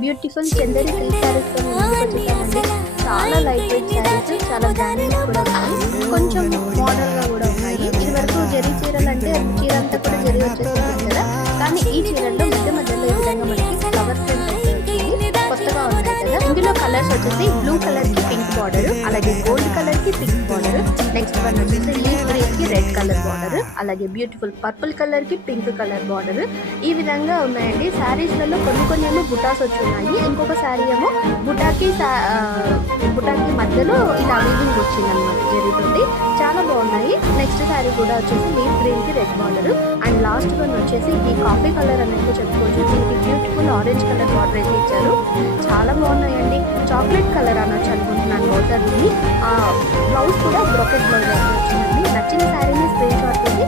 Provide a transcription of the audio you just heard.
Beautiful Chanderi silk saris తో వచ్చేసామండి. చాలా లైట్ వెయిట్ శారీస్, చాలా బ్రాండెడ్ కూడా ఉన్నాయి, కొంచెం మోడల్ గా కూడా ఉన్నాయి. ఇది వరకు జరీ చీరలు అంటే చీర అంతా కూడా జరీ వచ్చేస్తుంది కదా, కానీ ఈ చీరల్లో మధ్య మధ్యలో ఈ విధంగా మనకి ఫ్లవర్ ప్రింట్ అయితే వచ్చింది, కొత్తగా ఉన్నాయి కదా. ఇందులో కలర్స్ వచ్చేసి బ్లూ కలర్ కి పింక్ బార్డర్, అలాగే గోల్డ్ కలర్ కి పింక్ బార్డర్, నెక్స్ట్ వన్ వచ్చేసి లీఫ్ గ్రీన్ కి రెడ్ కలర్ బార్డర్, అలాగే బ్యూటిఫుల్ పర్పుల్ కలర్ కి పింక్ కలర్ బార్డర్. ఈ విధంగా ఉన్నాయండి. శారీస్ లలో కొన్ని ఏమో బుటాస్ వచ్చి ఉన్నాయి, ఇంకొక శారీ ఏమో బుటాకి మధ్యలో ఇలా వీవింగ్ వచ్చింది అనమాట జరీతోటి, చాలా బాగున్నాయి. నెక్స్ట్ శారీ కూడా వచ్చేసి లీఫ్ గ్రీన్ కి red border, and last one వచ్చేసి ఈ కాఫీ కలర్ అనేది చెప్పుకోవచ్చు. దీనికి బ్యూటిఫుల్ ఆరెంజ్ కలర్ బార్డర్ అయితే ఇచ్చారు, చాలా బాగున్నాయండి. చాక్లెట్ కలర్ అనొచ్చు అనుకుంటున్నాను బహుశా దీన్ని. బ్లౌజ్ కూడా బ్రోకెట్ బ్లౌజ్ అయితే వచ్చిందండి. నచ్చిన శారీని స్క్రీన్ షాట్ తీసి